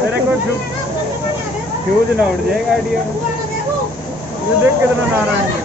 तेरे को फ्यूज ना उड़ जाए गाड़ी में। ये देख कितना नारायण है।